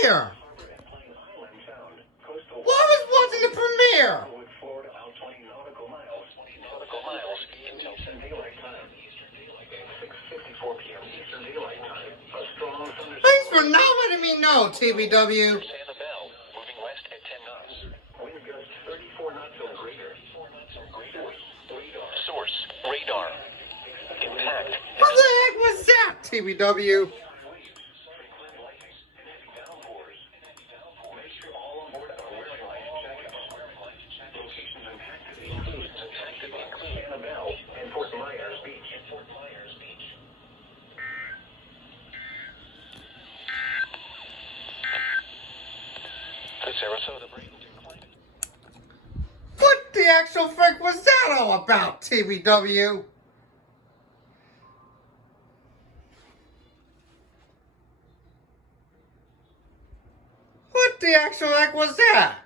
premiere? Well, I was watching the premiere. Thanks for not letting me know, TBW. Source, radar, impact. What the heck was that, TBW? What the actual frick was that all about, TBW? What the actual heck was that?